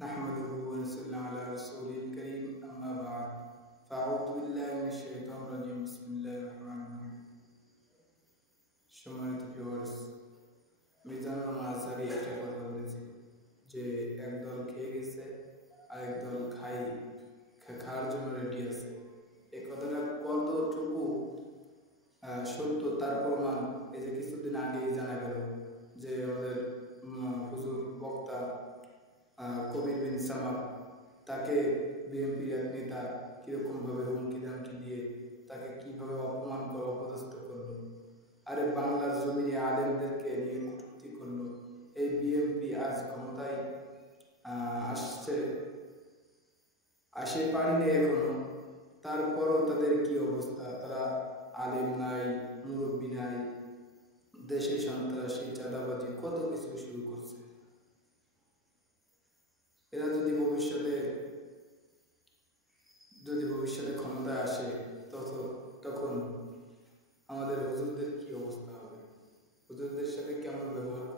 नहमदुहु व नसल्ली अला रसूलिल करीम अम्मा बाद फाऊज़ु बिल्लाहि मिनश शाइतानिर रजीम बिस्मिल्लाहिर रहमानिर रहीम। সম্মানিত ভিউয়ার্স, মিজানুর মাঝারি একটা কথা বলেছি যে একদল খেয়ে গেছে আর একদল খাওয়ার জন্য রেডি আছে। এই কথাটা কতটুকু সত্য তার প্রমাণ এই যে কিছুদিন আগেই জানা গেল যে আমাদের হুজুর বক্তা কবির বিন সামাদ তাকে বিএনপির এক নেতা কীরকমভাবে হুমকি ধামকি দিয়ে তাকে কীভাবে অপমান করে অপদস্থ করলো, আরে বাংলার জমিনে আলেমদেরকে নিয়ে কটূক্তি করলো। এই বিএনপি আজ ক্ষমতায় আসে পারিনি এখনো, তারপরও তাদের কি অবস্থা। তারা আলেম নাই, মুরব্বী নাই, দেশে সন্ত্রাসী চাঁদাবাজি কত কিছু শুরু করছে। এরা যদি ভবিষ্যতে ক্ষমতায় আসে তখন আমাদের হুজুরদের কি অবস্থা হবে, হুজুরদের সাথে কেমন ব্যবহার